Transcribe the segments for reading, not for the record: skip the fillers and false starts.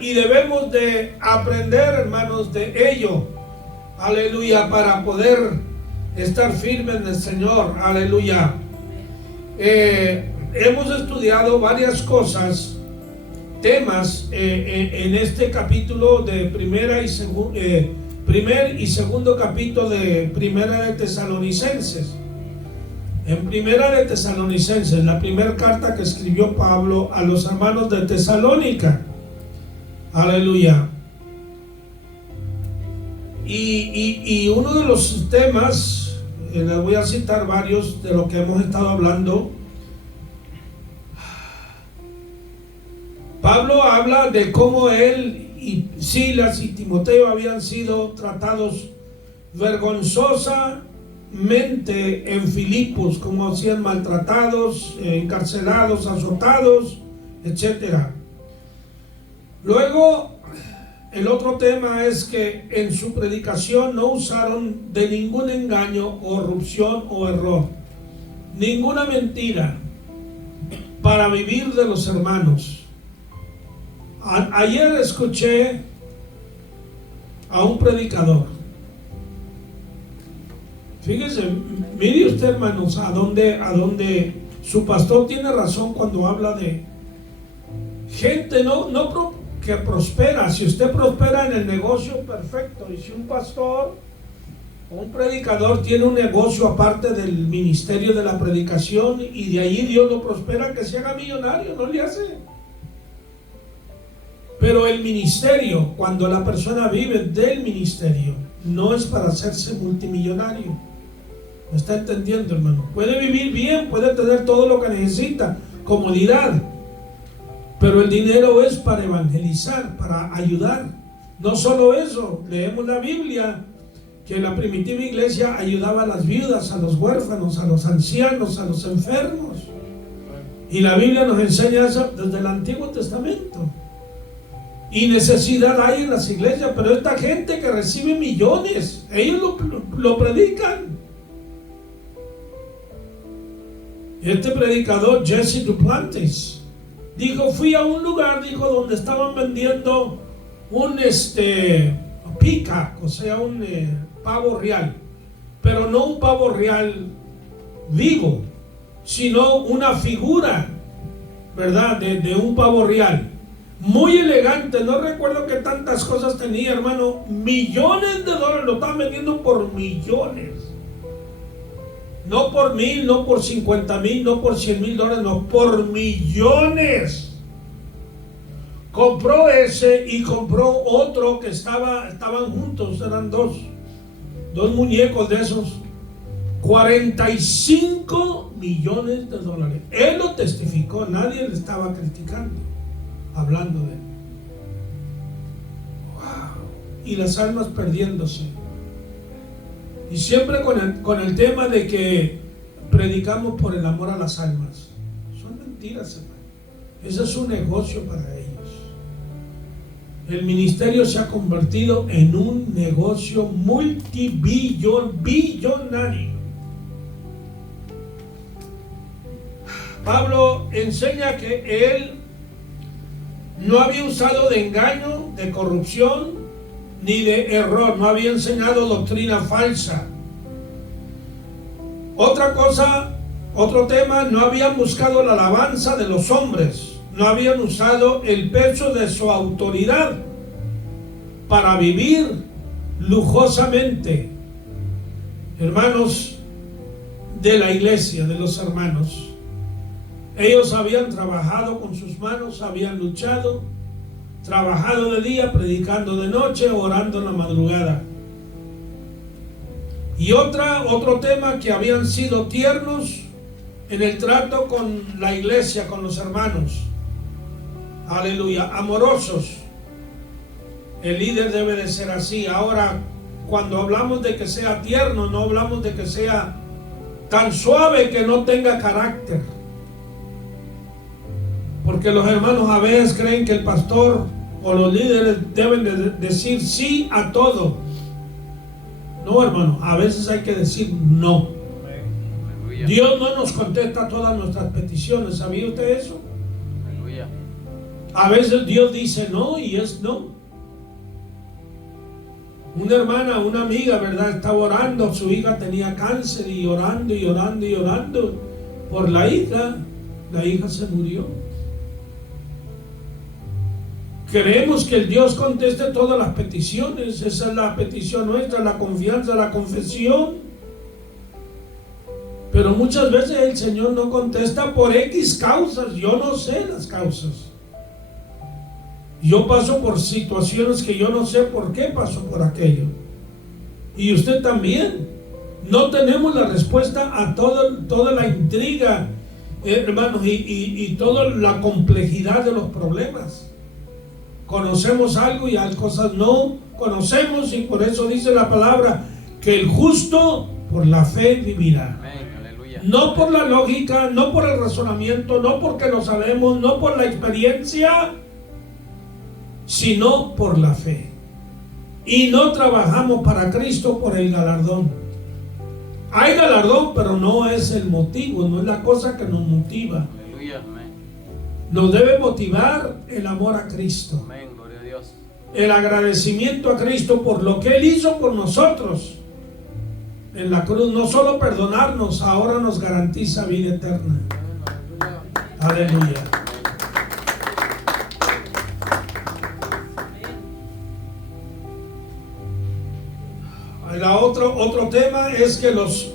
y debemos de aprender, hermanos, de ello, aleluya, para poder estar firmes en el Señor, aleluya. Hemos estudiado varias cosas, temas en este capítulo de primer y segundo capítulo de Primera de Tesalonicenses. En Primera de Tesalonicenses, la primera carta que escribió Pablo a los hermanos de Tesalónica, aleluya. Y uno de los temas, les voy a citar varios de lo que hemos estado hablando. Pablo habla de cómo él y Silas y Timoteo habían sido tratados vergonzosamente en Filipos, como hacían maltratados, encarcelados, azotados, etc. Luego, el otro tema es que en su predicación no usaron de ningún engaño, corrupción o error, ninguna mentira para vivir de los hermanos. Ayer escuché a un predicador. Fíjese, mire usted, hermanos, a dónde su pastor tiene razón cuando habla de gente que prospera. Si usted prospera en el negocio, perfecto. Y si un pastor o un predicador tiene un negocio aparte del ministerio de la predicación y de ahí Dios lo prospera, que se haga millonario, no le hace. Pero el ministerio, cuando la persona vive del ministerio, no es para hacerse multimillonario. ¿Me está entendiendo, hermano? Puede vivir bien, puede tener todo lo que necesita, comodidad, pero el dinero es para evangelizar, para ayudar. No solo eso, leemos la Biblia, que la primitiva iglesia ayudaba a las viudas, a los huérfanos, a los ancianos, a los enfermos. Y la Biblia nos enseña eso desde el Antiguo Testamento. Y necesidad hay en las iglesias, pero esta gente que recibe millones, ellos lo predican. Este predicador, Jesse Duplantis, dijo, fui a un lugar, dijo, donde estaban vendiendo un peacock, o sea, un pavo real, pero no un pavo real vivo, sino una figura, ¿verdad?, de un pavo real. Muy elegante, no recuerdo qué tantas cosas tenía, hermano. Millones de dólares, lo estaban vendiendo por millones. No por 1,000, no por 50,000, no por 100,000 dólares, no, por millones. Compró ese y compró otro que estaban juntos, eran dos muñecos de esos. 45 millones de dólares. Él lo testificó, nadie le estaba criticando, hablando de él. Wow. Y las almas perdiéndose. Y siempre con el tema de que predicamos por el amor a las almas. Son mentiras, hermano. Ese es un negocio para ellos. El ministerio se ha convertido en un negocio billonario. Pablo enseña que él no había usado de engaño, de corrupción, ni de error, no había enseñado doctrina falsa. Otra cosa, otro tema, no habían buscado la alabanza de los hombres, no habían usado el peso de su autoridad para vivir lujosamente. Hermanos de la iglesia, de los hermanos, ellos habían trabajado con sus manos, habían luchado, trabajado de día, predicando de noche, orando en la madrugada. Y otro tema, que habían sido tiernos en el trato con la iglesia, con los hermanos. Aleluya, amorosos. El líder debe de ser así. Ahora, cuando hablamos de que sea tierno, no hablamos de que sea tan suave que no tenga carácter. Porque los hermanos a veces creen que el pastor o los líderes deben de decir sí a todo. No, hermano, a veces hay que decir no. Aleluya. Dios no nos contesta todas nuestras peticiones. ¿Sabía usted eso? Aleluya. A veces Dios dice no y es no. Una hermana, una amiga, ¿verdad? Estaba orando, su hija tenía cáncer y orando y orando y orando por la hija se murió. Queremos que el Dios conteste todas las peticiones, esa es la petición nuestra, la confianza, la confesión. Pero muchas veces el Señor no contesta por X causas, yo no sé las causas. Yo paso por situaciones que yo no sé por qué paso por aquello. Y usted también. No tenemos la respuesta a toda la intriga, hermanos, y toda la complejidad de los problemas. Conocemos algo y hay cosas no conocemos, y por eso dice la palabra que el justo por la fe vivirá. No por la lógica, no por el razonamiento, no porque lo sabemos, no por la experiencia, sino por la fe. Y no trabajamos para Cristo por el galardón. Hay galardón, pero no es el motivo, no es la cosa que nos motiva. Nos debe motivar el amor a Cristo. El agradecimiento a Cristo por lo que Él hizo por nosotros en la cruz. No solo perdonarnos, ahora nos garantiza vida eterna. Aleluya. Otro tema es que los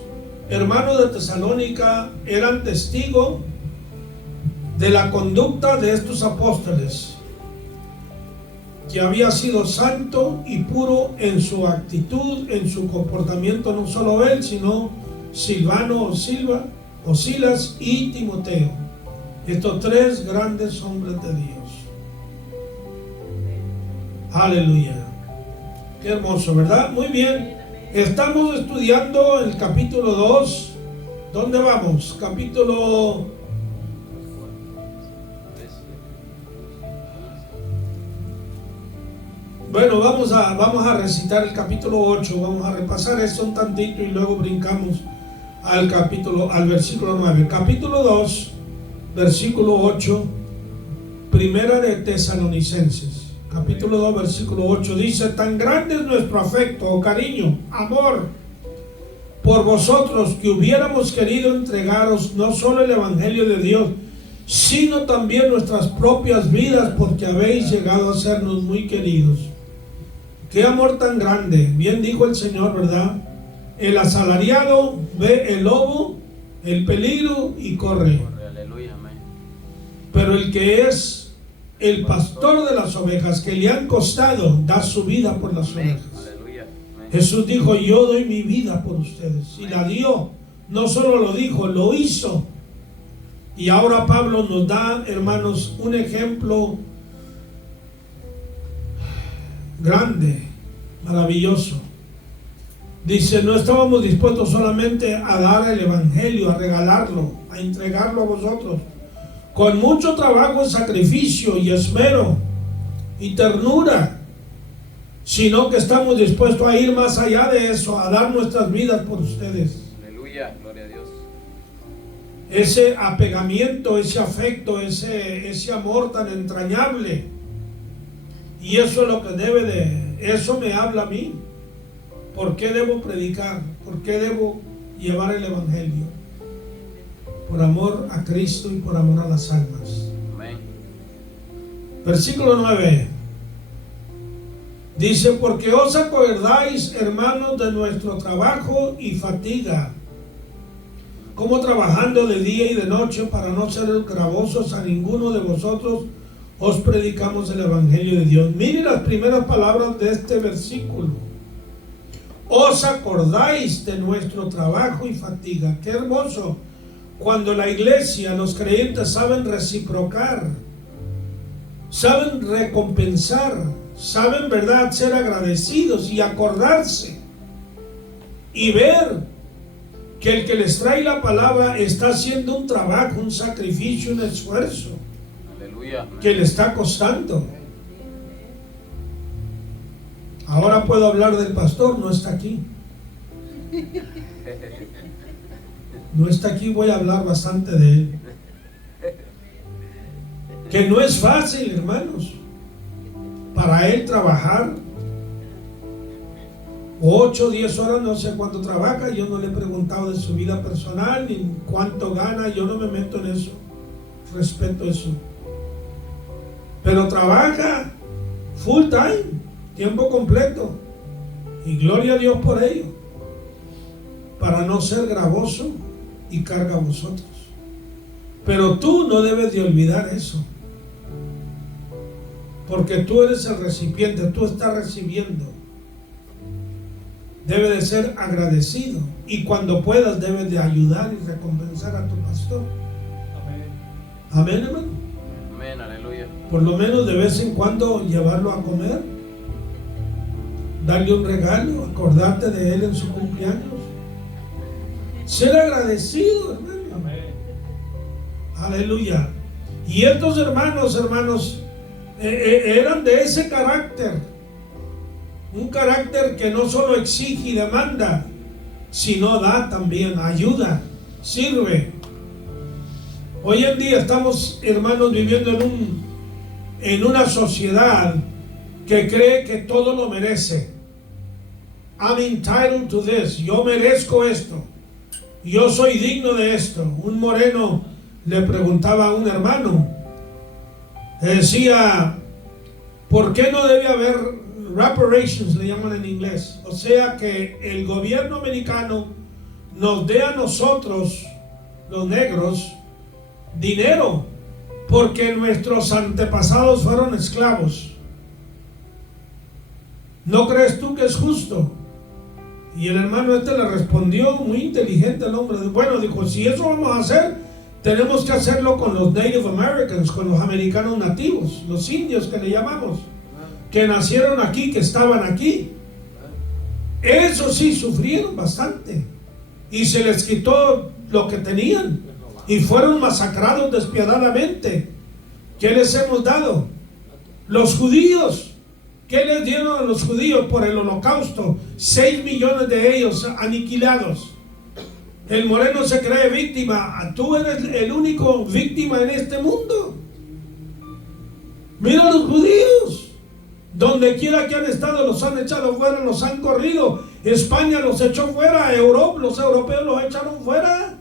hermanos de Tesalónica eran testigos de la conducta de estos apóstoles, que había sido santo y puro en su actitud, en su comportamiento, no solo él, sino Silvano o Silas y Timoteo, estos tres grandes hombres de Dios. Aleluya. Qué hermoso, ¿verdad? Muy bien. Estamos estudiando el capítulo 2. ¿Dónde vamos? Capítulo... Bueno, vamos a recitar el capítulo 8. Vamos a repasar esto un tantito y luego brincamos al versículo 9. Capítulo 2, versículo 8. Primera de Tesalonicenses. Capítulo 2, versículo 8 dice: tan grande es nuestro afecto o cariño, amor por vosotros, que hubiéramos querido entregaros no solo el Evangelio de Dios, sino también nuestras propias vidas, porque habéis llegado a sernos muy queridos. Qué amor tan grande. Bien dijo el Señor, ¿verdad? El asalariado ve el lobo, el peligro y corre. Pero el que es el pastor de las ovejas, que le han costado, da su vida por las ovejas. Jesús dijo: yo doy mi vida por ustedes. Y la dio. No solo lo dijo, lo hizo. Y ahora Pablo nos da, hermanos, un ejemplo grande, maravilloso. Dice: no estábamos dispuestos solamente a dar el Evangelio, a regalarlo, a entregarlo a vosotros, con mucho trabajo, sacrificio y esmero y ternura, sino que estamos dispuestos a ir más allá de eso, a dar nuestras vidas por ustedes. Aleluya, gloria a Dios. Ese apegamiento, ese afecto, ese amor tan entrañable. Y eso es lo que eso me habla a mí. ¿Por qué debo predicar? ¿Por qué debo llevar el Evangelio? Por amor a Cristo y por amor a las almas. Amén. Versículo 9. Dice: porque os acordáis, hermanos, de nuestro trabajo y fatiga, como trabajando de día y de noche para no ser gravosos a ninguno de vosotros, os predicamos el Evangelio de Dios. Miren las primeras palabras de este versículo. Os acordáis de nuestro trabajo y fatiga. Qué hermoso cuando la iglesia, los creyentes, saben reciprocar, saben recompensar, saben, ¿verdad?, ser agradecidos y acordarse y ver que el que les trae la palabra está haciendo un trabajo, un sacrificio, un esfuerzo. Aleluya. Que le está costando. Ahora puedo hablar del pastor, no está aquí. No está aquí, voy a hablar bastante de él. que no es fácil, hermanos, para él trabajar 8 o 10 horas, no sé cuánto trabaja. Yo no le he preguntado de su vida personal ni cuánto gana, yo no me meto en eso, respeto eso, pero trabaja full time, tiempo completo, y gloria a Dios por ello, para no ser gravoso y carga a vosotros. Pero tú no debes de olvidar eso, porque tú eres el recipiente, tú estás recibiendo. Debe de ser agradecido, y cuando puedas debes de ayudar y recompensar a tu pastor. Amén, hermano. Amén, aleluya. Por lo menos de vez en cuando llevarlo a comer, darle un regalo, acordarte de él en su cumpleaños. Ser agradecido, hermano. Aleluya. Y estos hermanos, eran de ese carácter. Un carácter que no solo exige y demanda, sino da también, ayuda, sirve. Hoy en día estamos, hermanos, viviendo en una sociedad que cree que todo lo merece. I'm entitled to this. Yo merezco esto. Yo soy digno de esto. Un moreno le preguntaba a un hermano, le decía, ¿por qué no debe haber reparations, le llaman en inglés? O sea, que el gobierno americano nos dé a nosotros, los negros, dinero, porque nuestros antepasados fueron esclavos. ¿No crees tú que es justo? Y el hermano le respondió, muy inteligente el hombre, bueno, dijo, si eso vamos a hacer, tenemos que hacerlo con los Native Americans, con los americanos nativos, los indios que le llamamos, que nacieron aquí, que estaban aquí. Eso sí, sufrieron bastante, y se les quitó lo que tenían, y fueron masacrados despiadadamente. ¿Qué les hemos dado? Los judíos. ¿Qué les dieron a los judíos por el holocausto? 6 millones de ellos aniquilados. El moreno se cree víctima. Tú eres el único víctima en este mundo. Mira a los judíos. Donde quiera que han estado, los han echado fuera, los han corrido. España los echó fuera, Europa, los europeos los echaron fuera.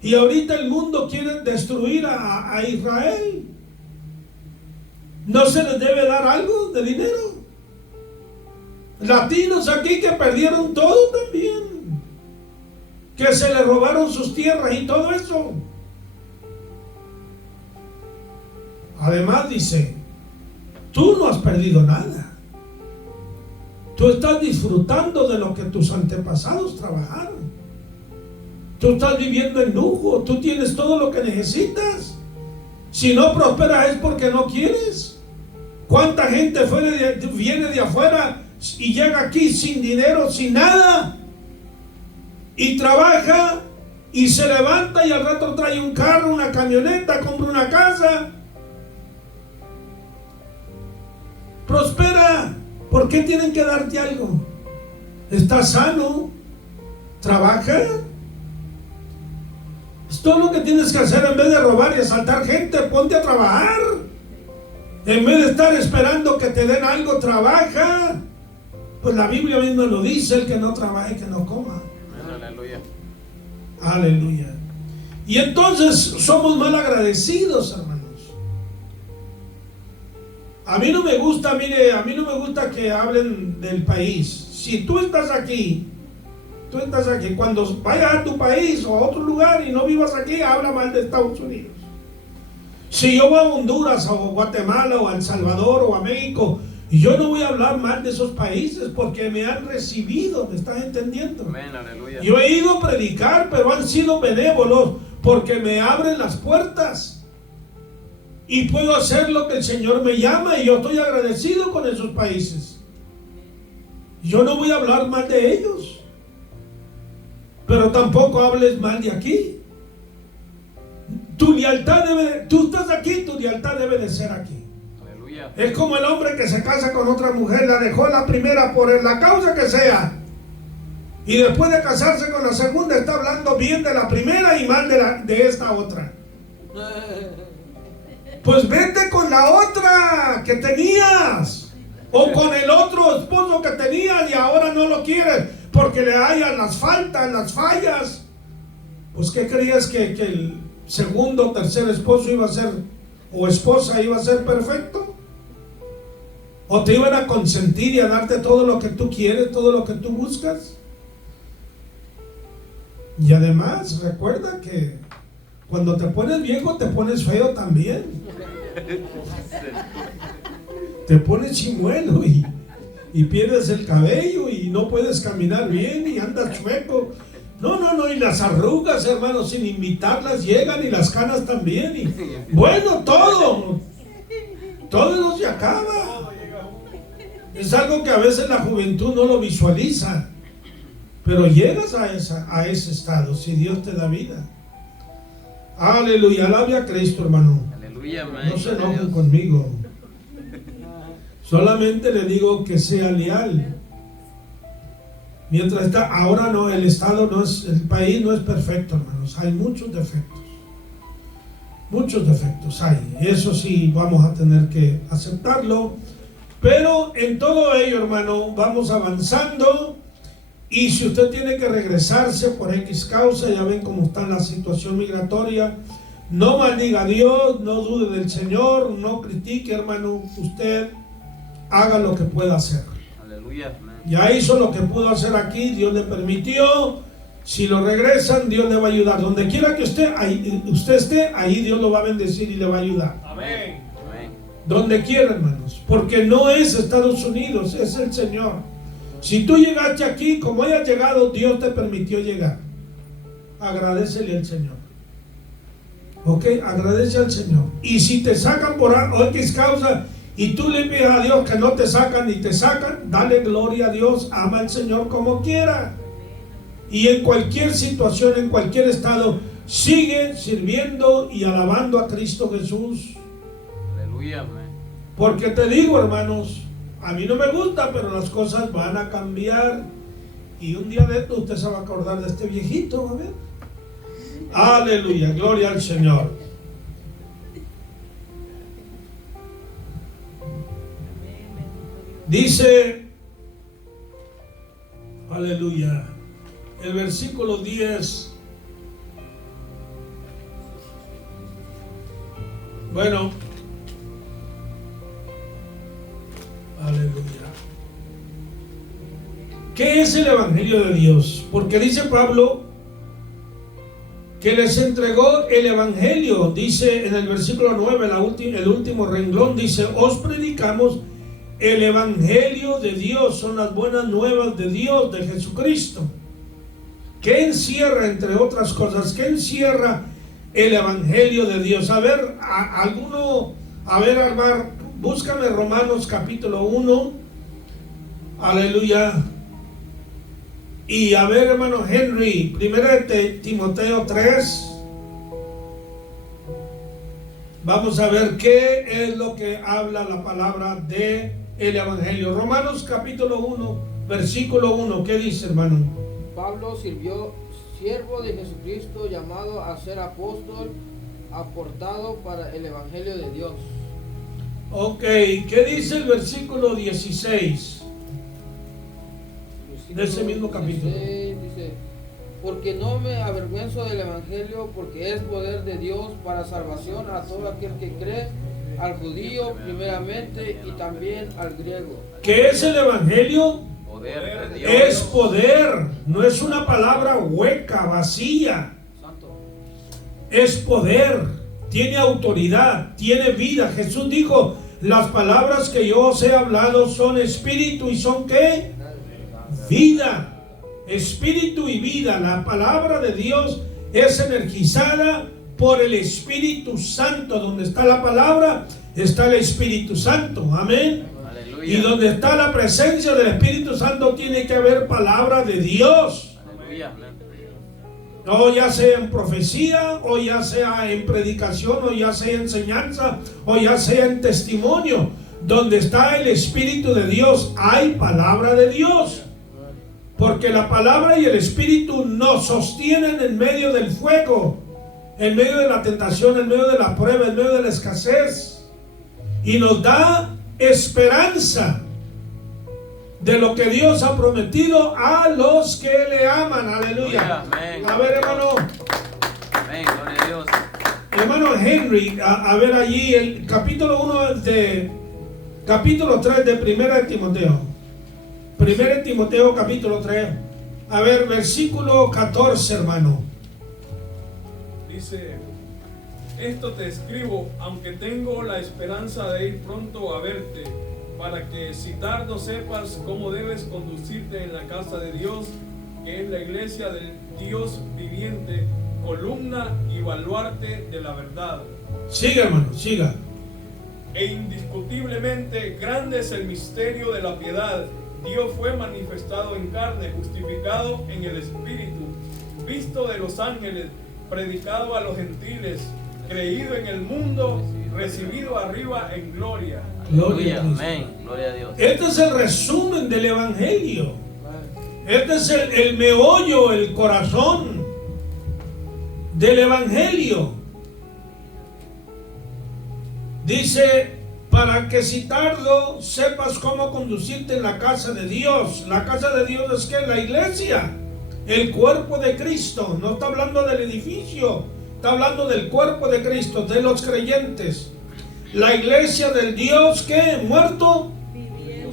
Y ahorita el mundo quiere destruir a Israel. ¿No se les debe dar algo de dinero? Latinos aquí que perdieron todo también, que se les robaron sus tierras y todo eso. Además dice, tú no has perdido nada. Tú estás disfrutando de lo que tus antepasados trabajaron. Tú estás viviendo en lujo, tú tienes todo lo que necesitas. Si no prosperas es porque no quieres. ¿Cuánta gente viene de afuera y llega aquí sin dinero, sin nada? Y trabaja y se levanta y al rato trae un carro, una camioneta, compra una casa. Prospera. ¿Por qué tienen que darte algo? ¿Estás sano? ¿Trabaja? Es todo lo que tienes que hacer. En vez de robar y asaltar gente, ponte a trabajar. En vez de estar esperando que te den algo, trabaja. Pues la Biblia misma lo dice, el que no trabaje, que no coma. Aleluya. Aleluya. Y entonces somos mal agradecidos, hermanos. A mí no me gusta, mire, a mí no me gusta que hablen del país. Si tú estás aquí, cuando vayas a tu país o a otro lugar y no vivas aquí, habla mal de Estados Unidos. Si yo voy a Honduras o a Guatemala o a El Salvador o a México, yo no voy a hablar mal de esos países porque me han recibido, ¿me estás entendiendo? Amén, aleluya. Yo he ido a predicar, pero han sido benévolos porque me abren las puertas y puedo hacer lo que el Señor me llama, y yo estoy agradecido con esos países. Yo no voy a hablar mal de ellos, pero tampoco hables mal de aquí. Tu lealtad tú estás aquí, tu lealtad debe de ser aquí. Aleluya. Es como el hombre que se casa con otra mujer, la dejó la primera por la causa que sea, y después de casarse con la segunda está hablando bien de la primera y mal de esta otra. Pues vete con la otra que tenías, o con el otro esposo que tenías y ahora no lo quieres porque le hayan las faltas, las fallas. Pues ¿qué creías que el segundo o tercer esposo iba a ser, o esposa iba a ser perfecto? ¿O te iban a consentir y a darte todo lo que tú quieres, todo lo que tú buscas? Y además recuerda que cuando te pones viejo te pones feo también. Te pones chimuelo y pierdes el cabello y no puedes caminar bien y andas chueco. No, y las arrugas, hermanos, sin invitarlas llegan, y las canas también, y bueno, todo no se acaba. Es algo que a veces la juventud no lo visualiza, pero llegas a ese estado si Dios te da vida. Aleluya, alabe a Cristo, hermano. Aleluya, no se enojen conmigo. Solamente le digo que sea leal. Mientras está, ahora no, el Estado no es, el país no es perfecto, hermanos. Hay muchos defectos. Muchos defectos hay. Eso sí, vamos a tener que aceptarlo. Pero en todo ello, hermano, vamos avanzando. Y si usted tiene que regresarse por X causa, ya ven cómo está la situación migratoria, no maldiga a Dios, no dude del Señor, no critique, hermano. Usted haga lo que pueda hacer. Aleluya. Ya hizo lo que pudo hacer aquí, Dios le permitió. Si lo regresan, Dios le va a ayudar. Donde quiera que usted esté, ahí Dios lo va a bendecir y le va a ayudar. Amén. Donde quiera, hermanos. Porque no es Estados Unidos, es el Señor. Si tú llegaste aquí, como hayas llegado, Dios te permitió llegar. Agradécele al Señor. Ok, agradece al Señor. Y si te sacan por X causa y tú le pides a Dios que no te sacan y te sacan, dale gloria a Dios, ama al Señor como quiera. Y en cualquier situación, en cualquier estado, sigue sirviendo y alabando a Cristo Jesús. Aleluya. Porque te digo, hermanos, a mí no me gusta, pero las cosas van a cambiar. Y un día de esto usted se va a acordar de este viejito, a ver. Aleluya, gloria al Señor. Dice, aleluya, el versículo 10. Bueno, aleluya. ¿Qué es el Evangelio de Dios? Porque dice Pablo que les entregó el Evangelio. Dice en el versículo 9, el último renglón, dice: os predicamos el Evangelio de Dios. Son las buenas nuevas de Dios, de Jesucristo. ¿Qué encierra, entre otras cosas, qué encierra el Evangelio de Dios? A ver, Alvar, búscame Romanos capítulo 1. Aleluya. Y a ver, hermano Henry, 1 Timoteo 3. Vamos a ver qué es lo que habla la palabra de el Evangelio. Romanos capítulo 1, versículo 1. ¿Qué dice, hermano? Pablo sirvió, siervo de Jesucristo, llamado a ser apóstol, aportado para el Evangelio de Dios. Ok, ¿qué dice el versículo 16? De ese mismo capítulo. Dice: porque no me avergüenzo del Evangelio, porque es poder de Dios para salvación a todo aquel que cree, al judío primeramente y también al griego. ¿Qué es el Evangelio? Poder de Dios. Es poder, no es una palabra hueca, vacía. Santo. Es poder, tiene autoridad, tiene vida. Jesús dijo: las palabras que yo os he hablado son espíritu y son ¿qué? Vida. Espíritu y vida. La palabra de Dios es energizada por el Espíritu Santo. Donde está la palabra, está el Espíritu Santo. Amén. Aleluya. Y donde está la presencia del Espíritu Santo tiene que haber palabra de Dios. Aleluya. O ya sea en profecía, o ya sea en predicación, o ya sea en enseñanza, o ya sea en testimonio. Donde está el Espíritu de Dios, hay palabra de Dios. Porque la palabra y el Espíritu nos sostienen en medio del fuego. en medio de la tentación, en medio de la prueba, en medio de la escasez, y nos da esperanza de lo que Dios ha prometido a los que le aman. Aleluya. Amén. A ver, hermano. Amén, gloria a Dios. Hermano Henry, a ver allí el capítulo 3 de 1 de Timoteo. 1 de Timoteo capítulo 3. A ver, versículo 14, hermano. Dice: esto te escribo, aunque tengo la esperanza de ir pronto a verte, para que si tardo sepas cómo debes conducirte en la casa de Dios, que es la iglesia del Dios viviente, columna y baluarte de la verdad. Siga, hermano, siga. E indiscutiblemente grande es el misterio de la piedad. Dios fue manifestado en carne, justificado en el Espíritu, visto de los ángeles, predicado a los gentiles, creído en el mundo, recibido arriba en gloria. Gloria Aleluya, a Cristo. amén, gloria a Dios. Este es el resumen del Evangelio. Este es el meollo, el corazón del Evangelio. Dice, para que si tardo sepas cómo conducirte en la casa de Dios. La casa de Dios es que la iglesia, el cuerpo de Cristo. No está hablando del edificio, está hablando del cuerpo de Cristo, de los creyentes. La iglesia del Dios que muerto.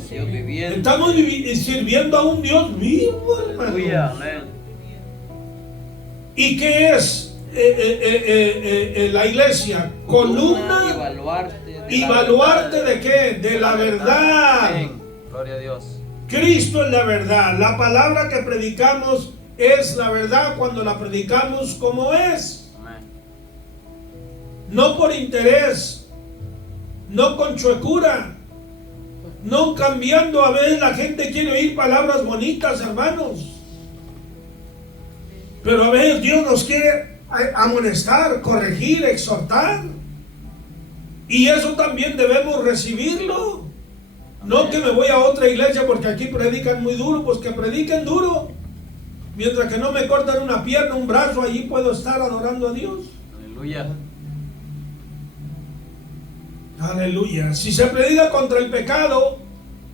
Dios viviente. Estamos sirviendo a un Dios vivo, hermano. Aleluya, amén. ¿Y qué es la iglesia? Columna y baluarte de qué? De la verdad. Amén, gloria a Dios. Cristo es la verdad. La palabra que predicamos es la verdad cuando la predicamos como es. Amén. No por interés, no con chuecura, no cambiando. A veces la gente quiere oír palabras bonitas, hermanos, pero a veces Dios nos quiere amonestar, corregir, exhortar, y eso también debemos recibirlo. No que me voy a otra iglesia porque aquí predican muy duro. Pues que prediquen duro, mientras que no me cortan una pierna, un brazo, allí puedo estar adorando a Dios. Aleluya. Aleluya. Si se predica contra el pecado,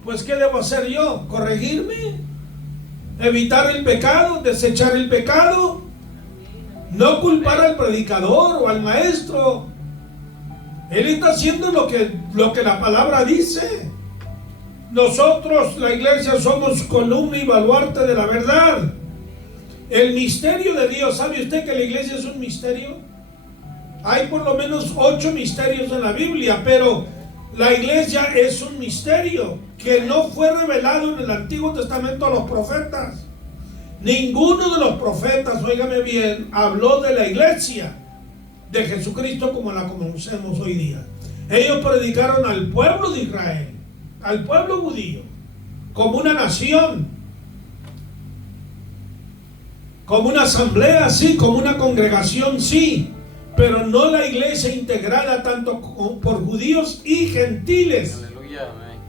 pues ¿qué debo hacer yo? ¿Corregirme? ¿Evitar el pecado? ¿Desechar el pecado? No culpar al predicador o al maestro. Él está haciendo lo que la palabra dice. Nosotros, la iglesia, somos columna y baluarte de la verdad. El misterio de Dios. ¿Sabe usted que la iglesia es un misterio? Hay por lo menos 8 misterios en la Biblia, pero la iglesia es un misterio que no fue revelado en el Antiguo Testamento a los profetas. Ninguno de los profetas, óigame bien, habló de la iglesia de Jesucristo como la conocemos hoy día. Ellos predicaron al pueblo de Israel, al pueblo judío, como una nación, como una asamblea, sí, como una congregación, sí, pero no la iglesia integrada tanto por judíos y gentiles. Aleluya, amén.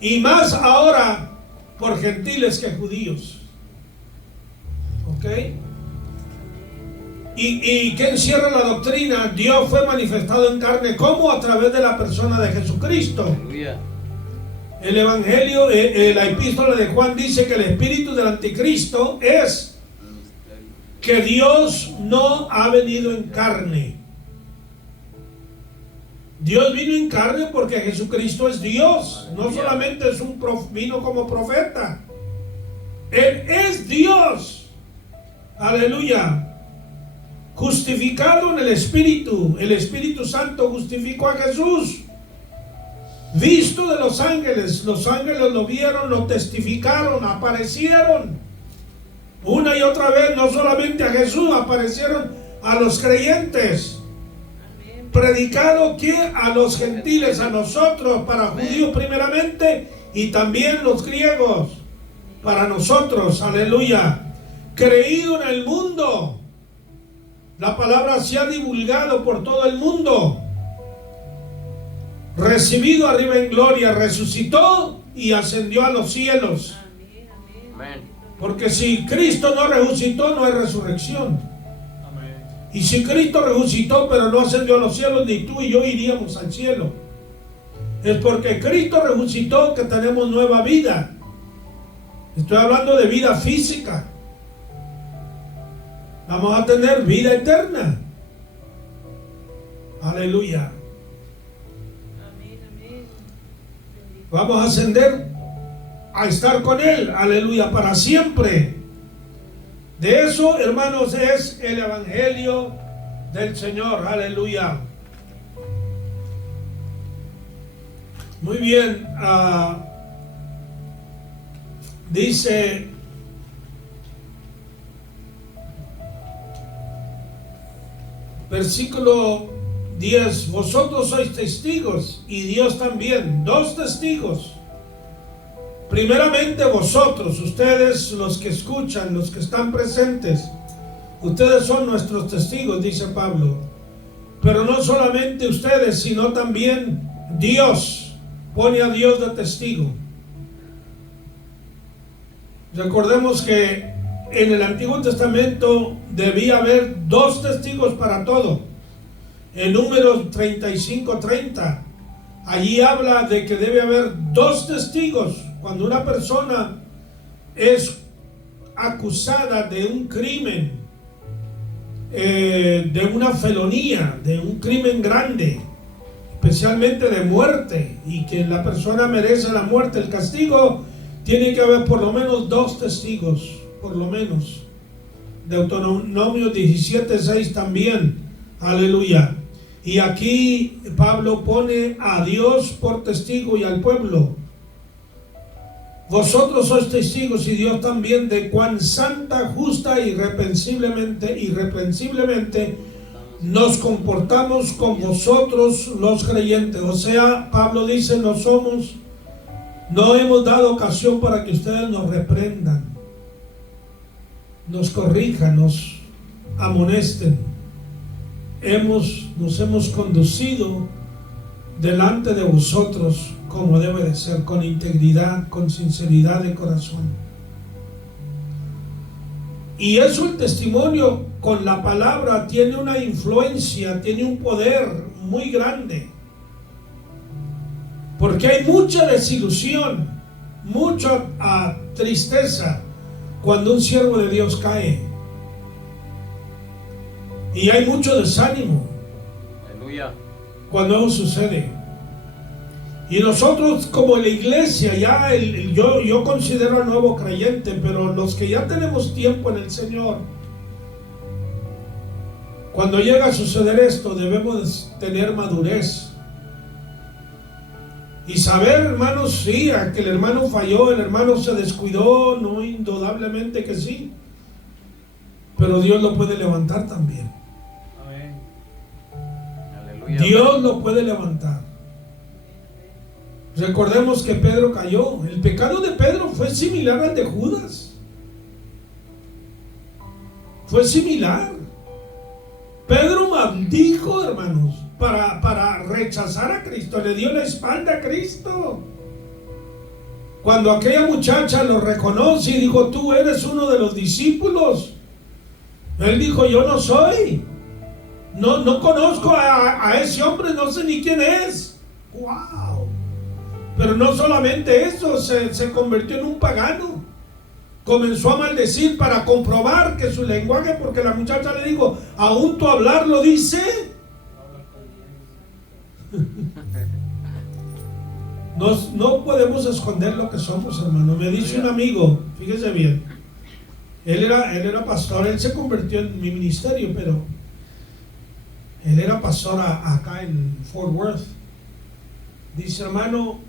Y más ahora por gentiles que judíos. ¿Ok? ¿Y qué encierra la doctrina? Dios fue manifestado en carne. ¿Cómo? A través de la persona de Jesucristo. Aleluya. El Evangelio, la epístola de Juan dice que el espíritu del anticristo es que Dios no ha venido en carne. Dios vino en carne porque Jesucristo es Dios. No solamente vino como profeta. Él es Dios. Aleluya. Justificado en el Espíritu Santo justificó a Jesús. Visto de los ángeles lo vieron, lo testificaron, aparecieron una y otra vez, no solamente a Jesús, aparecieron a los creyentes. Predicado que a los gentiles, a nosotros, para judíos primeramente y también los griegos, para nosotros, aleluya. Creído en el mundo. La palabra se ha divulgado por todo el mundo. Recibido arriba en gloria, resucitó y ascendió a los cielos. Amén. Porque si Cristo no resucitó, no hay resurrección. Y si Cristo resucitó pero no ascendió a los cielos, ni tú y yo iríamos al cielo. Es porque Cristo resucitó que tenemos nueva vida. Estoy hablando de vida física. Vamos a tener vida eterna. Aleluya. Vamos a ascender a estar con Él. Aleluya, para siempre. De eso, hermanos, es el evangelio del Señor. Aleluya. Muy bien. Dice versículo 10: vosotros sois testigos y Dios también. Dos testigos. Primeramente vosotros, ustedes los que escuchan, los que están presentes, ustedes son nuestros testigos, dice Pablo. Pero no solamente ustedes, sino también Dios. Pone a Dios de testigo. Recordemos que en el Antiguo Testamento debía haber dos testigos para todo. En Números 35:30, allí habla de que debe haber dos testigos. Cuando una persona es acusada de un crimen, de una felonía, de un crimen grande, especialmente de muerte, y que la persona merece la muerte, el castigo, tiene que haber por lo menos dos testigos, por lo menos. Deuteronomio 17:6 también. Aleluya. Y aquí Pablo pone a Dios por testigo y al pueblo. Vosotros sois testigos y Dios también de cuán santa, justa y irreprensiblemente nos comportamos con vosotros los creyentes. O sea, Pablo dice, no hemos dado ocasión para que ustedes nos reprendan, nos corrijan, nos amonesten. Nos hemos conducido delante de vosotros como debe de ser, con integridad, con sinceridad de corazón. Y eso, el testimonio con la palabra, tiene una influencia, tiene un poder muy grande. Porque hay mucha desilusión, mucha tristeza cuando un siervo de Dios cae. Y hay mucho desánimo. Aleluya. Cuando eso sucede. Y nosotros como la iglesia, yo considero al nuevo creyente, pero los que ya tenemos tiempo en el Señor, cuando llega a suceder esto, debemos tener madurez. Y saber, hermanos, sí, que el hermano falló, el hermano se descuidó, no, indudablemente que sí. Pero Dios lo puede levantar también. Amén. Aleluya. Dios lo puede levantar. Recordemos que Pedro cayó. El pecado de Pedro fue similar al de Judas. Fue similar. Pedro maldijo, hermanos, para rechazar a Cristo. Le dio la espalda a Cristo. Cuando aquella muchacha lo reconoce y dijo, tú eres uno de los discípulos, él dijo, yo no soy. No conozco a ese hombre, no sé ni quién es. ¡Wow! Pero no solamente eso, se convirtió en un pagano. Comenzó a maldecir para comprobar que su lenguaje, porque la muchacha le dijo, ¿aún tu hablar lo dice? No podemos esconder lo que somos, hermano. Me dice un amigo, fíjese bien, él era pastor, él se convirtió en mi ministerio, pero él era pastor acá en Fort Worth. Dice, hermano,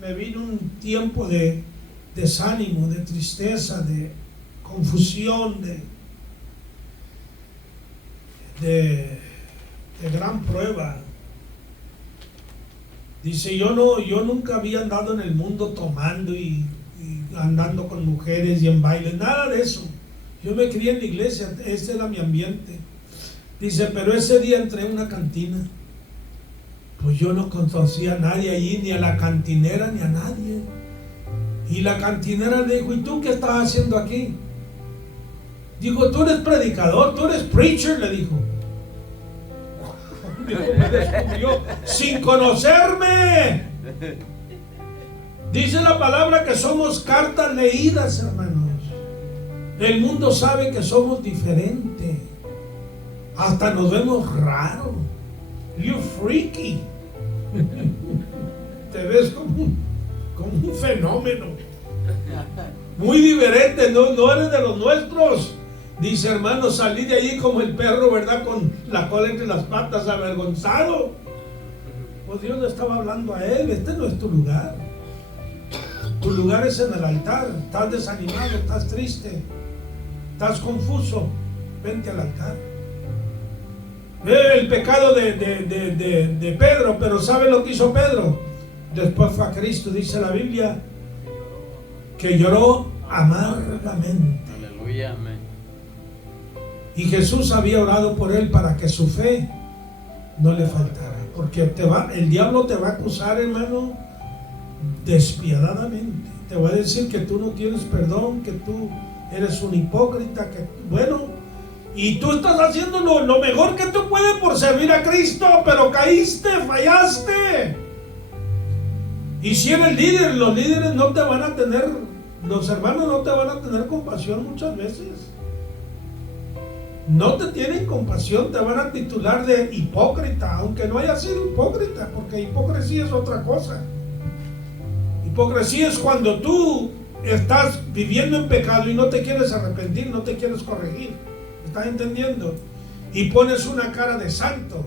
me vino un tiempo de desánimo, de tristeza, de confusión, de gran prueba. Dice, yo nunca había andado en el mundo tomando y andando con mujeres y en bailes, nada de eso. Yo me crié en la iglesia, ese era mi ambiente. Dice, pero ese día entré a una cantina. Pues yo no conocía a nadie allí, ni a la cantinera, ni a nadie. Y la cantinera le dijo, ¿y tú qué estás haciendo aquí? Digo, tú eres predicador, tú eres preacher, le dijo. Me descubrió sin conocerme. Dice la palabra que somos cartas leídas, hermanos. El mundo sabe que somos diferentes. Hasta nos vemos raros. You're freaky. Te ves como un fenómeno. Muy diferente, no eres de los nuestros. Dice, hermano, salí de allí como el perro, ¿verdad? Con la cola entre las patas, avergonzado. Pues Dios le estaba hablando a él. Este no es tu lugar. Tu lugar es en el altar. Estás desanimado, estás triste, estás confuso. Vente al altar. Ve el pecado de Pedro, pero ¿sabe lo que hizo Pedro? Después fue a Cristo, dice la Biblia, que lloró amargamente. Aleluya, amén. Y Jesús había orado por él para que su fe no le faltara. Porque el diablo te va a acusar, hermano, despiadadamente. Te va a decir que tú no tienes perdón, que tú eres un hipócrita, que bueno, y tú estás haciendo lo mejor que tú puedes por servir a Cristo, pero caíste, fallaste. Y si eres líder, los líderes no te van a tener, los hermanos no te van a tener compasión muchas veces. No te tienen compasión, te van a titular de hipócrita, aunque no haya sido hipócrita, porque hipocresía es otra cosa. Hipocresía es cuando tú estás viviendo en pecado y no te quieres arrepentir, no te quieres corregir. ¿Estás entendiendo? Y pones una cara de santo.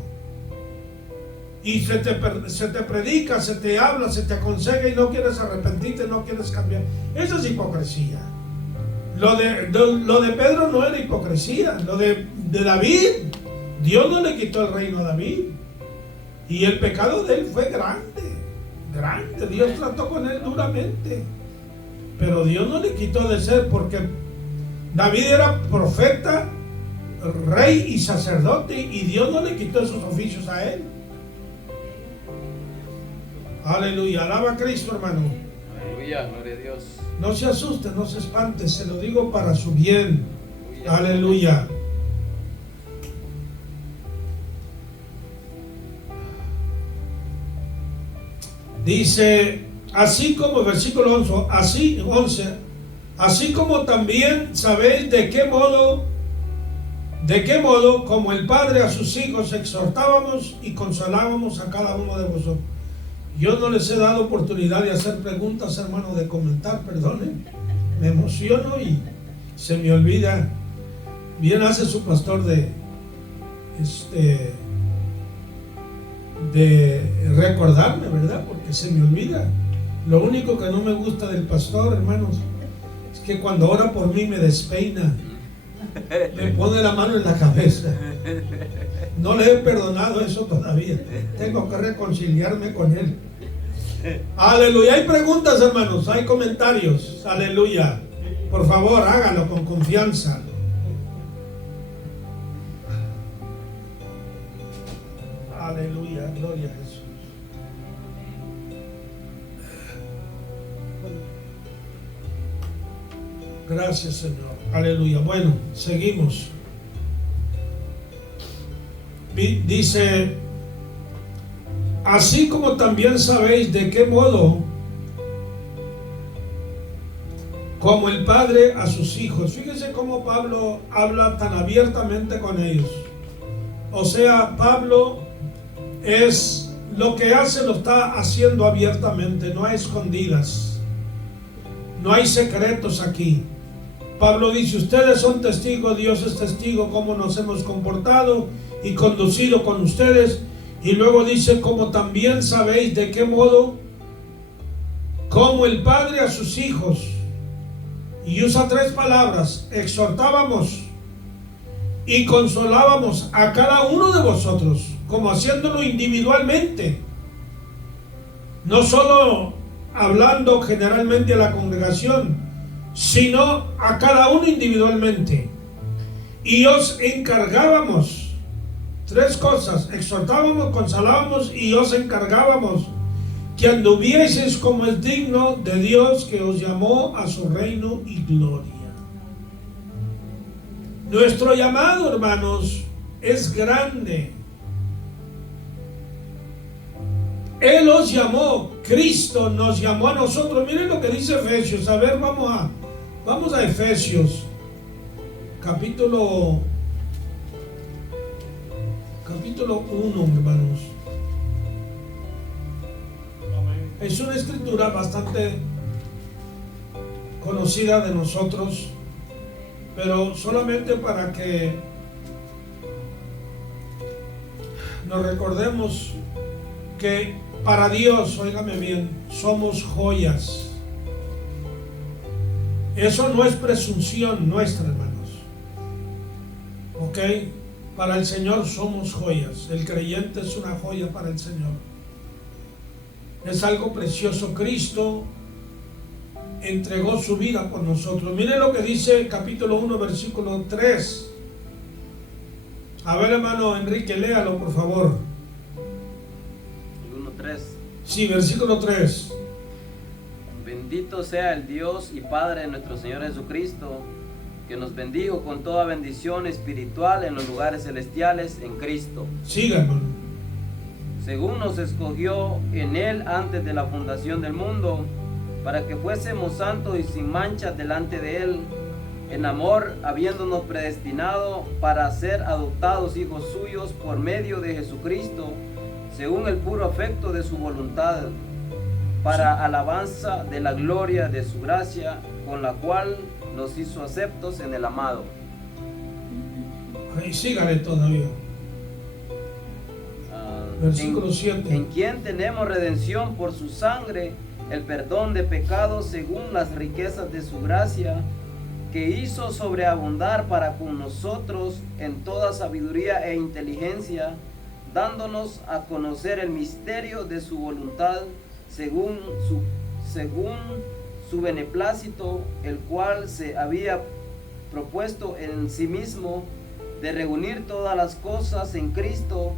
Y se te predica, se te habla, se te aconseja y no quieres arrepentirte, no quieres cambiar. Eso es hipocresía. Lo de Pedro no era hipocresía. Lo de David, Dios no le quitó el reino a David. Y el pecado de él fue grande. Dios trató con él duramente. Pero Dios no le quitó de ser, porque David era profeta, rey y sacerdote, y Dios no le quitó esos oficios a él. Aleluya, alaba a Cristo, hermano. Aleluya, gloria a Dios. No se asuste, no se espante, se lo digo para su bien. Aleluya. Dice, así como, versículo 11, así como también sabéis de qué modo, como el Padre a sus hijos exhortábamos y consolábamos a cada uno de vosotros. Yo no les he dado oportunidad de hacer preguntas, hermano, de comentar, perdonen. Me emociono y se me olvida. Bien hace su pastor de recordarme, ¿verdad? Porque se me olvida. Lo único que no me gusta del pastor, hermanos, es que cuando ora por mí me despeina, me pone la mano en la cabeza. No le he perdonado eso todavía. Tengo que reconciliarme con él. Aleluya. Hay preguntas, hermanos, hay comentarios. Aleluya. Por favor, hágalo con confianza. Aleluya, gloria a Jesús. Gracias, Señor. Aleluya. Bueno, seguimos. Dice, así como también sabéis de qué modo, como el Padre a sus hijos. Fíjense cómo Pablo habla tan abiertamente con ellos. O sea, Pablo es lo que hace, lo está haciendo abiertamente, no a escondidas. No hay secretos aquí. Pablo dice, ustedes son testigos, Dios es testigo cómo nos hemos comportado y conducido con ustedes. Y luego dice, como también sabéis de qué modo, como el Padre a sus hijos. Y usa 3 palabras: exhortábamos y consolábamos a cada uno de vosotros, como haciéndolo individualmente, no solo hablando generalmente a la congregación, sino a cada uno individualmente. Y os encargábamos 3 cosas: exhortábamos, consolábamos y os encargábamos que anduvieseis como es digno de Dios, que os llamó a su reino y gloria. Nuestro llamado, hermanos, es grande. Él los llamó, Cristo nos llamó a nosotros. Miren lo que dice Efesios. A ver, vamos a Efesios, capítulo 1, hermanos. Es una escritura bastante conocida de nosotros, pero solamente para que nos recordemos que para Dios, óigame bien, somos joyas. Eso no es presunción nuestra, hermanos. ¿Ok? Para el Señor somos joyas. El creyente es una joya para el Señor. Es algo precioso. Cristo entregó su vida por nosotros. Miren lo que dice capítulo 1, versículo 3. A ver, hermano Enrique, léalo, por favor. El 1:3. Sí, versículo 3. Bendito sea el Dios y Padre de nuestro Señor Jesucristo, que nos bendijo con toda bendición espiritual en los lugares celestiales en Cristo. Siga, hermano. Según nos escogió en Él antes de la fundación del mundo, para que fuésemos santos y sin mancha delante de Él, en amor, habiéndonos predestinado para ser adoptados hijos suyos por medio de Jesucristo, según el puro afecto de su voluntad, para alabanza de la gloria de su gracia, con la cual nos hizo aceptos en el amado. Ahí sígale todavía. Versículo 7. En quien tenemos redención por su sangre, el perdón de pecados según las riquezas de su gracia, que hizo sobreabundar para con nosotros en toda sabiduría e inteligencia, dándonos a conocer el misterio de su voluntad según su beneplácito, el cual se había propuesto en sí mismo de reunir todas las cosas en Cristo,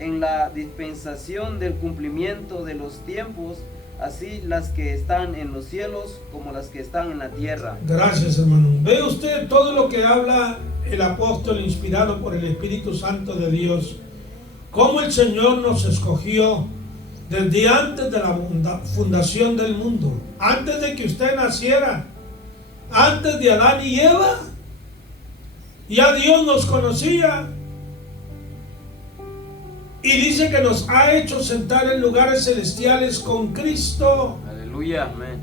en la dispensación del cumplimiento de los tiempos, así las que están en los cielos como las que están en la tierra. Gracias, hermano. Ve usted todo lo que habla el apóstol inspirado por el Espíritu Santo de Dios, cómo el Señor nos escogió desde antes de la fundación del mundo, antes de que usted naciera, antes de Adán y Eva. Ya Dios nos conocía. Y dice que nos ha hecho sentar en lugares celestiales con Cristo. Aleluya, amén.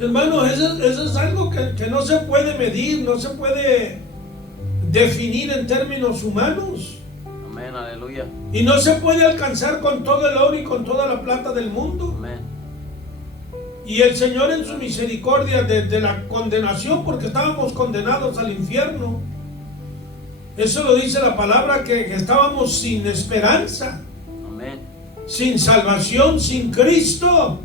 Hermano, eso es algo que no se puede medir, no se puede definir en términos humanos. Amén, aleluya. Y no se puede alcanzar con todo el oro y con toda la plata del mundo. Amén. Y el Señor en su misericordia de la condenación, porque estábamos condenados al infierno. Eso lo dice la palabra, que estábamos sin esperanza, Amén. sin salvación, sin Cristo.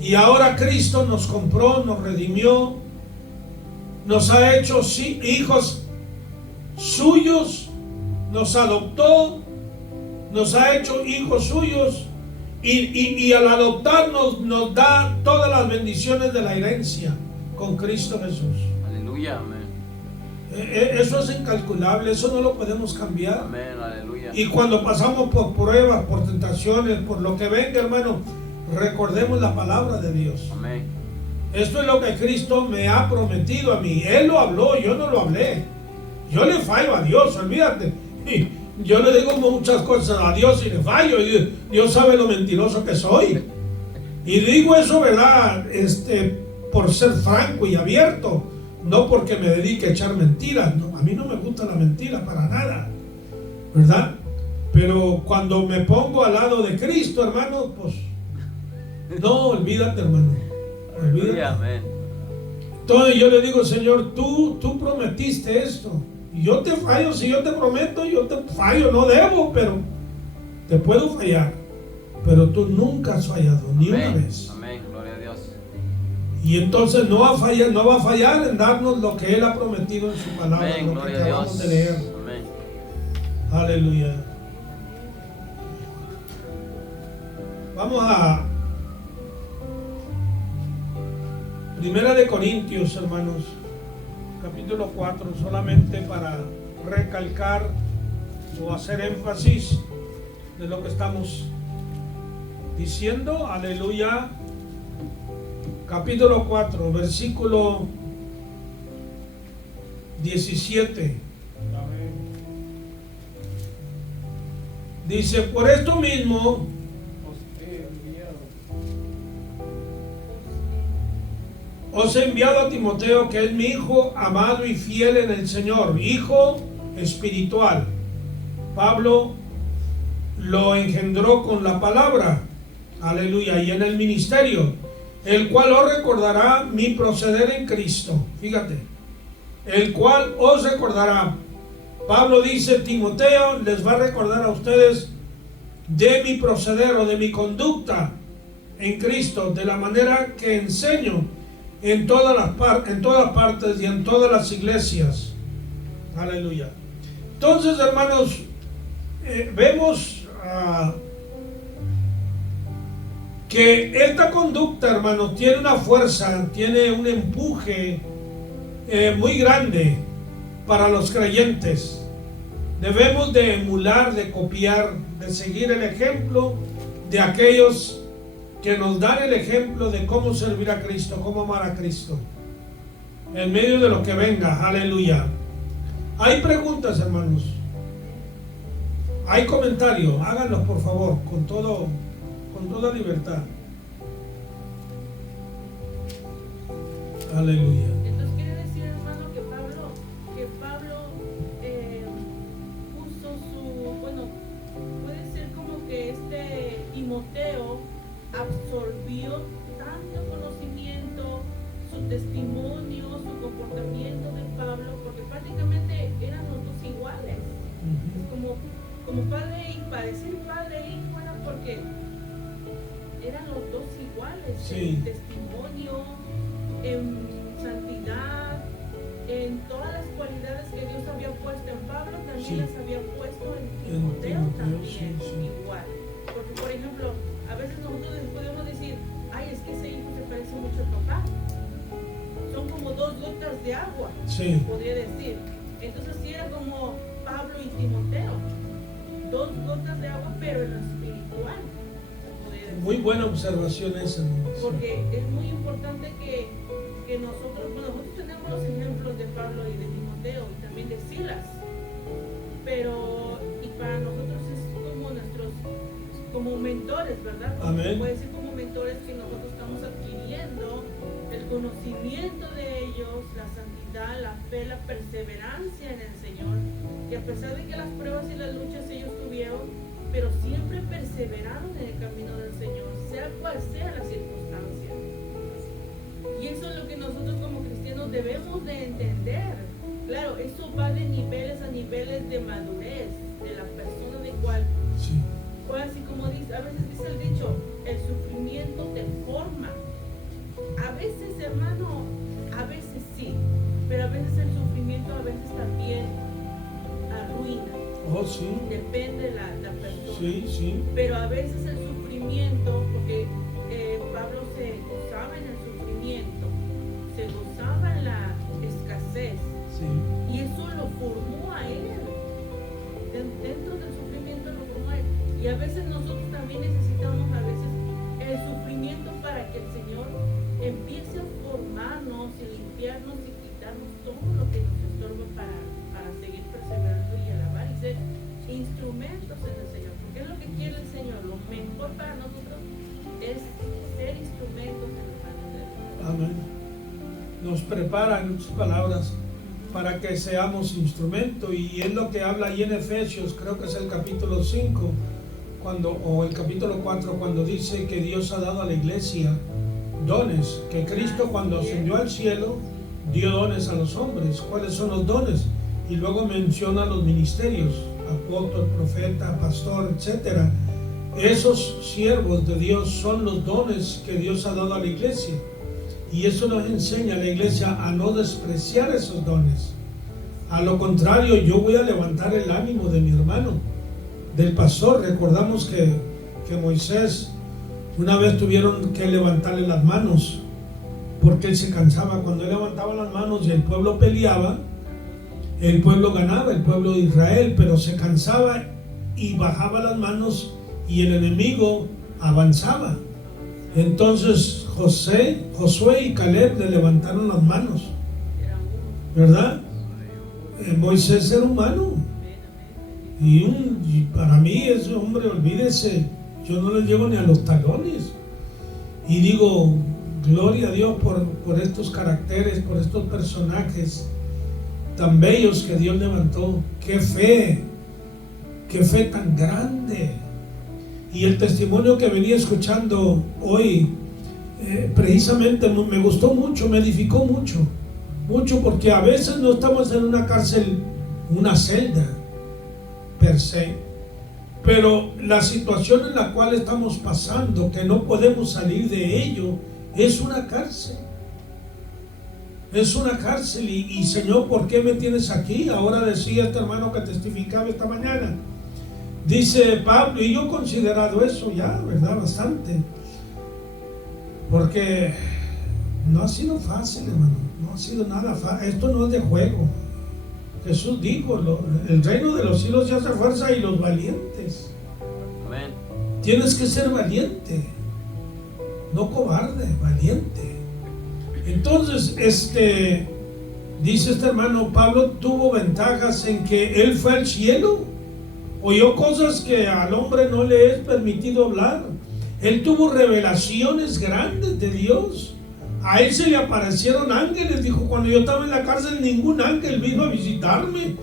Y ahora Cristo nos compró, nos redimió, nos ha hecho hijos suyos, nos adoptó, nos ha hecho hijos suyos, y al adoptarnos nos da todas las bendiciones de la herencia con Cristo Jesús. Aleluya, amén. Eso es incalculable, eso no lo podemos cambiar. Amén, aleluya. Y cuando pasamos por pruebas, por tentaciones, por lo que venga, hermano, recordemos la palabra de Dios. Amén. Esto es lo que Cristo me ha prometido a mí. Él lo habló, yo no lo hablé. Yo le fallo a Dios, olvídate. Y yo le digo muchas cosas a Dios y le fallo. Y Dios sabe lo mentiroso que soy. Y digo eso, ¿verdad? Por ser franco y abierto. No porque me dedique a echar mentiras. No, a mí no me gusta la mentira para nada, ¿verdad? Pero cuando me pongo al lado de Cristo, hermano, pues no, olvídate, hermano. Olvídate. Amén. Entonces yo le digo, Señor, tú prometiste esto. Y yo te fallo, si yo te prometo, yo te fallo, no debo, pero te puedo fallar. Pero tú nunca has fallado, ni una vez. Amén, gloria a Dios. Y entonces no va a fallar en darnos lo que Él ha prometido en su palabra, Amén, lo que gloria a acabamos Dios. de leer. Amén. Aleluya. Vamos a Primera de Corintios, hermanos, capítulo 4, solamente para recalcar o hacer énfasis de lo que estamos diciendo. Aleluya. Capítulo 4, versículo 17. Dice, por esto mismo os he enviado a Timoteo, que es mi hijo amado y fiel en el Señor, hijo espiritual. Pablo lo engendró con la palabra, aleluya, y en el ministerio, el cual os recordará mi proceder en Cristo. Fíjate, el cual os recordará. Pablo dice, Timoteo les va a recordar a ustedes de mi proceder o de mi conducta en Cristo, de la manera que enseño en todas partes y en todas las iglesias. Aleluya. Entonces, hermanos, vemos que esta conducta, hermanos, tiene una fuerza, tiene un empuje muy grande para los creyentes. Debemos de emular, de copiar, de seguir el ejemplo de aquellos que nos dan el ejemplo de cómo servir a Cristo, cómo amar a Cristo, en medio de lo que venga. Aleluya. Hay preguntas, hermanos. Hay comentarios. Háganlos, por favor, con toda libertad. Aleluya. Entonces quiere decir, hermano, que Pablo puso puede ser como que Timoteo absorbió tanto conocimiento, su testimonio, su comportamiento de Pablo, porque prácticamente eran los dos iguales. Como padre y para decir padre e hijo era porque eran los dos iguales, sí, en testimonio, en santidad, en todas las cualidades que Dios había puesto en Pablo, también sí, las había puesto en Timoteo también, sí, sí, igual. Porque, por ejemplo, a veces nosotros podemos decir, ay, es que ese hijo se parece mucho al papá. Son como dos gotas de agua, sí, podría decir. Entonces sí era como Pablo y Timoteo, dos gotas de agua, pero en lo espiritual. Muy buena observación esa. Porque es muy importante que nosotros tenemos los ejemplos de Pablo y de Timoteo y también de Silas, pero y para nosotros es como mentores, ¿verdad? Amén. Puede ser como mentores que nosotros estamos adquiriendo el conocimiento de ellos, la santidad, la fe, la perseverancia en el Señor, que a pesar de que las pruebas y las luchas ellos tuvieron, pero siempre perseveraron en el camino del Señor, sea cual sea la circunstancia. Y eso es lo que nosotros como cristianos debemos de entender. Claro, eso va de niveles a niveles de madurez de la persona de cual, sí, así como dice, a veces dice el dicho, el sufrimiento te forma. A veces, hermano, a veces sí, pero a veces el sufrimiento a veces también arruina. Oh, sí. Depende de la persona. Sí, sí. Pero a veces el sufrimiento, porque Pablo se gozaba en el sufrimiento, se gozaba en la escasez, Sí. y eso lo formó a él. Dentro del sufrimiento lo formó a él. Y a veces nosotros también necesitamos el sufrimiento para que el Señor empiece a formarnos y limpiarnos y quitarnos todo lo que nos estorba para seguir perseverando y alabar y ser instrumentos en el Señor. Porque es lo que quiere el Señor. Lo mejor para nosotros es ser instrumentos en las manos de Dios. Amén. Nos prepara, en otras palabras, para que seamos instrumento, y es lo que habla ahí en Efesios, creo que es el capítulo 5, o el capítulo 4, cuando dice que Dios ha dado a la iglesia dones, que Cristo cuando ascendió al cielo dio dones a los hombres. ¿Cuáles son los dones? Y luego menciona los ministerios, apóstol, profeta, pastor, etc. Esos siervos de Dios son los dones que Dios ha dado a la iglesia, y eso nos enseña a la iglesia a no despreciar esos dones. A lo contrario, yo voy a levantar el ánimo de mi hermano, del pastor. Recordamos que Moisés una vez tuvieron que levantarle las manos porque él se cansaba. Cuando él levantaba las manos y el pueblo peleaba, el pueblo ganaba, el pueblo de Israel, pero se cansaba y bajaba las manos y el enemigo avanzaba. Entonces Josué y Caleb le levantaron las manos, ¿verdad? Moisés era humano, y para mí ese hombre, olvídese, yo no le llego ni a los talones. Y digo, gloria a Dios por estos caracteres, por estos personajes tan bellos que Dios levantó. Qué fe tan grande. Y el testimonio que venía escuchando hoy, precisamente me gustó mucho, me edificó mucho, porque a veces no estamos en una cárcel, una celda per se, pero la situación en la cual estamos pasando, que no podemos salir de ello, es una cárcel. Es una cárcel y Señor, ¿por qué me tienes aquí? Ahora decía este hermano que testificaba esta mañana, dice Pablo, y yo he considerado eso ya, ¿verdad? Bastante, porque no ha sido fácil, hermano, no ha sido nada fácil. Esto no es de juego. Jesús dijo, el reino de los cielos se hace fuerza y los valientes. Amén. Tienes que ser valiente, no cobarde, valiente. Entonces, dice este hermano, Pablo tuvo ventajas en que él fue al cielo, oyó cosas que al hombre no le es permitido hablar. Él tuvo revelaciones grandes de Dios. A él se le aparecieron ángeles. Dijo, cuando yo estaba en la cárcel, ningún ángel vino a visitarme.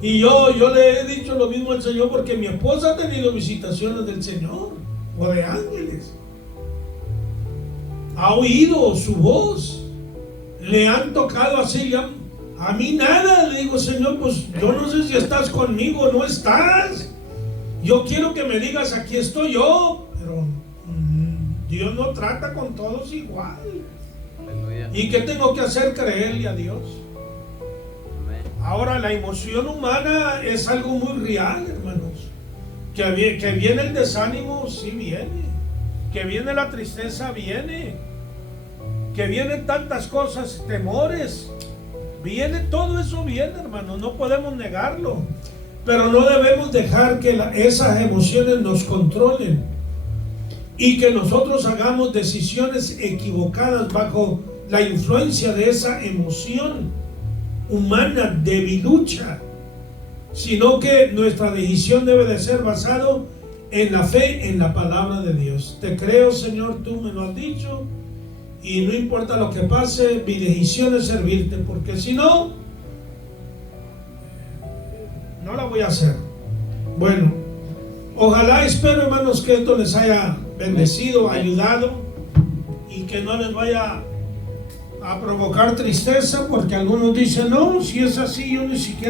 Y yo le he dicho lo mismo al Señor, porque mi esposa ha tenido visitaciones del Señor o de ángeles. Ha oído su voz, le han tocado así. A mí nada. Le digo, Señor, pues yo no sé si estás conmigo o no estás. Yo quiero que me digas, aquí estoy yo. Pero Dios no trata con todos igual. Aleluya. ¿Y qué tengo que hacer? Creerle a Dios. Amén. Ahora, la emoción humana es algo muy real, hermanos. Que viene el desánimo, sí viene. Que viene la tristeza, viene. Que vienen tantas cosas, temores. Viene, todo eso viene, hermanos. No podemos negarlo. Pero no debemos dejar que esas emociones nos controlen y que nosotros hagamos decisiones equivocadas bajo la influencia de esa emoción humana debilucha, sino que nuestra decisión debe de ser basado en la fe, en la palabra de Dios. Te creo, Señor, tú me lo has dicho, y no importa lo que pase, mi decisión es servirte, porque si no, no la voy a hacer. Bueno, ojalá, espero, hermanos, que esto les haya bendecido, ayudado, y que no les vaya a provocar tristeza, porque algunos dicen, no, si es así, yo ni siquiera